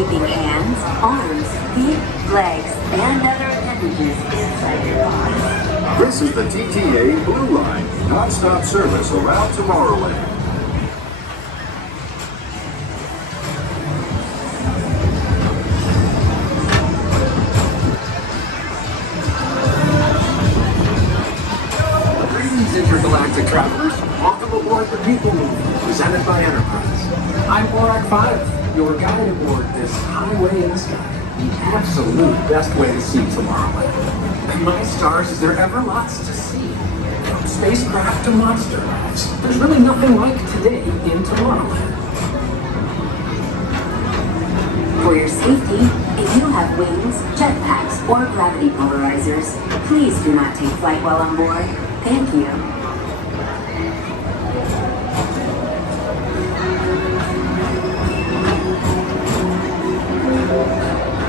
keeping hands, arms, feet, legs, and other appendages inside your body. This is the TTA Blue Line, non-stop service around Tomorrowland. Greetings, intergalactic travelers. Welcome aboard the Peoplemover, presented by Enterprise. I'm Borak 5, your guide aboard this highway in the sky. The absolute best way to see Tomorrowland. And my stars, is there ever lots to see? From spacecraft to monster lives, there's really nothing like today in Tomorrowland. For your safety, if you have wings, jetpacks, or gravity polarizers, please do not take flight while on board. Thank you.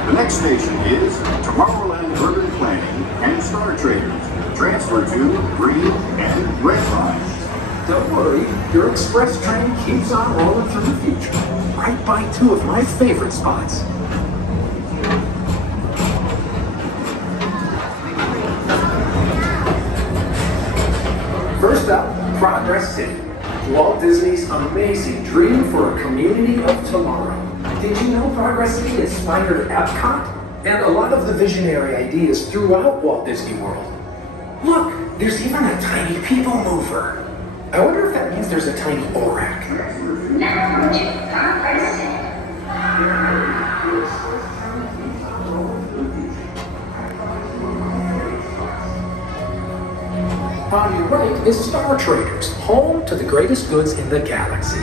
The next station is Tomorrowland Urban Planning and Star Traders. Transfer to green and red lines. Don't worry, your express train keeps on rolling through the future, right by two of my favorite spots. First up, Progress City, Walt Disney's amazing dream for a community of tomorrow. Did you know Progress City inspired Epcot? And a lot of the visionary ideas throughout Walt Disney World. Look, there's even a tiny people mover. I wonder if that means there's a tiny ORAC. Now to Progress City. On your right is Star Traders, home to the greatest goods in the galaxy.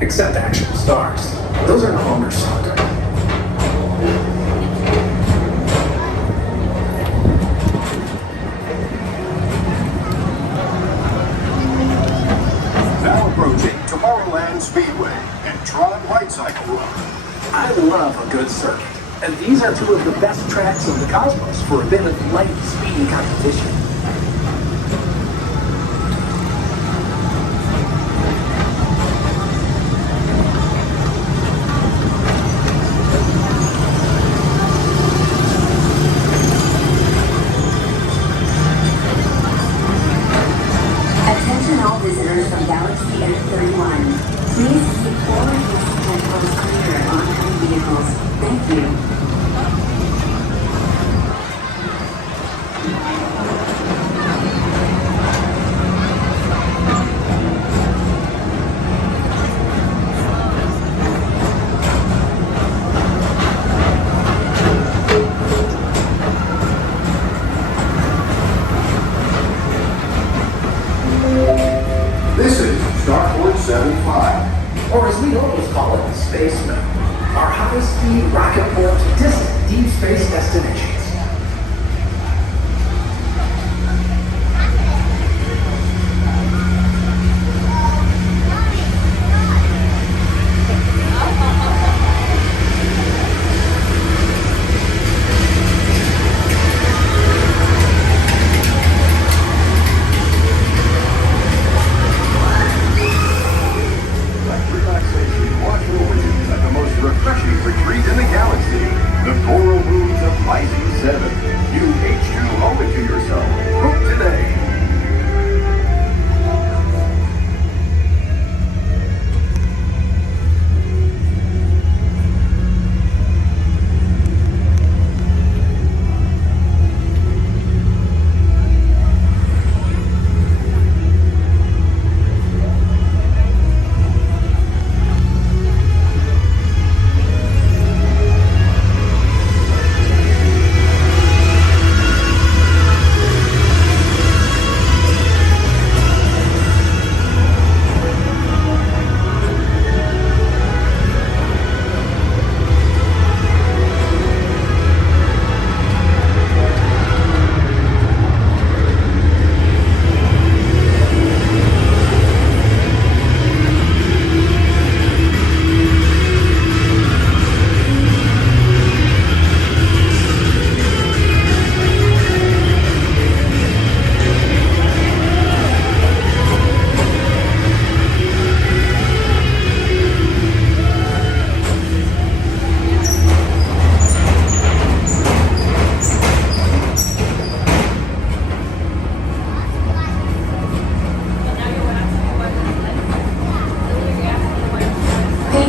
Except actual stars. Those are no longer sunk. Now approaching Tomorrowland Speedway and Tron Light Cycle Run. I love a good circuit, and these are two of the best tracks in the cosmos for a bit of light speeding competition. Attention all visitors from Galaxy N31. Please keep forward-facing vehicles clear of oncoming vehicles. Thank you. This is Starport 75. Or as we always call it, Space Mountain. Our high-speed rocket port to distant deep space destinations. Relaxation, watch movies at the most refreshing retreat in the galaxy. The coral moons of rising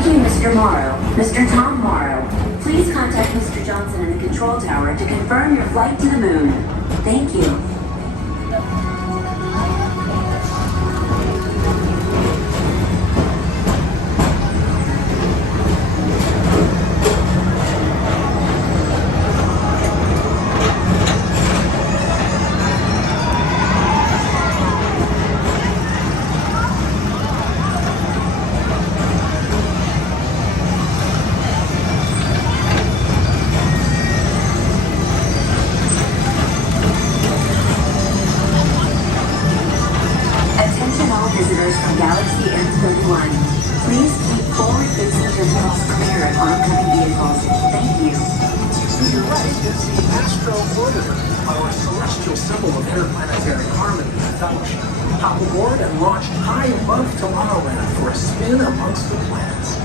Thank you, Mr. Morrow. Mr. Tom Morrow, please contact Mr. Johnson in the control tower to confirm your flight to the moon. Thank you. Attention all visitors from Galaxy M31. Please keep forward-facing terminals clear of oncoming vehicles. Thank you. To your right is the Astro Orbiter, our celestial symbol of interplanetary harmony and fellowship. Hop aboard and launch high above Tomorrowland for a spin amongst the planets.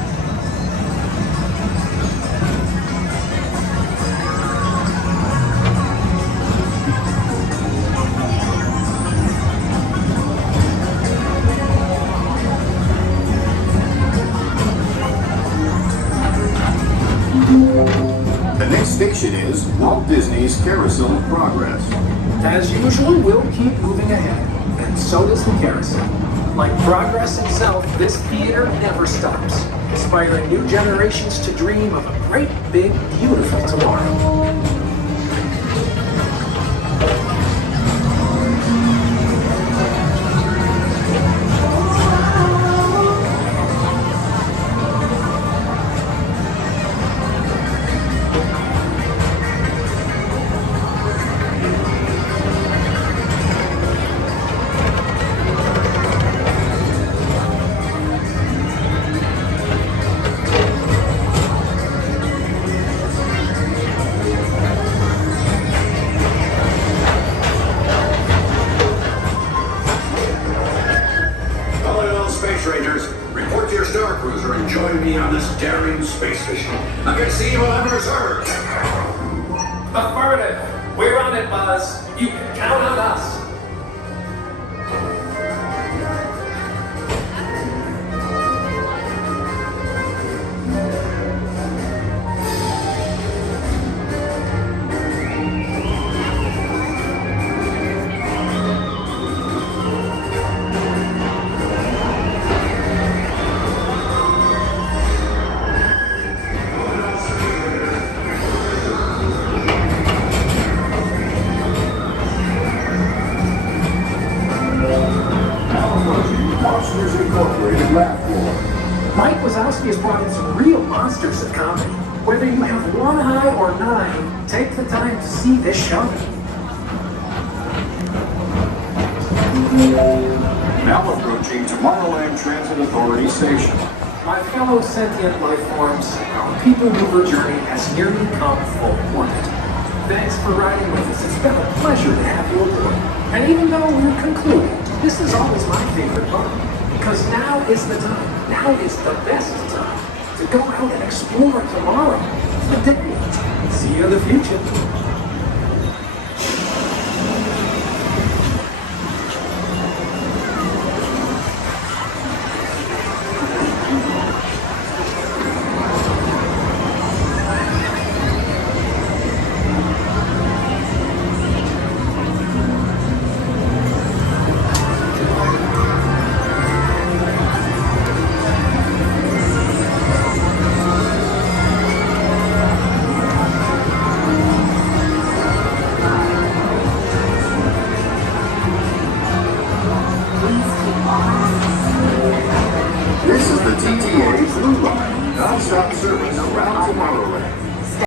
The next station is Walt Disney's Carousel of Progress. As usual, we'll keep moving ahead, and so does the carousel. Like progress itself, this theater never stops, inspiring new generations to dream of a great, big, beautiful tomorrow. Hello, Space Rangers. Report to your Star Cruiser and join me on this daring space mission against the evil Emperor's. Affirmative. We're on it, Buzz. You can count on us. Monsters Incorporated Laugh Floor. Mike Wazowski has brought in some real monsters of comedy. Whether you have one eye or nine, take the time to see this show. Now approaching Tomorrowland Transit Authority Station. My fellow sentient life forms, our Peoplemover journey has nearly come full point. Thanks for riding with us. It's been a pleasure to have you aboard. And even though we're concluding, this is always my favorite part. Because now is the time, now is the best time to go out and explore tomorrow. The day. See you in the future. This is the TTA Blue Line, non-stop service around Tomorrowland.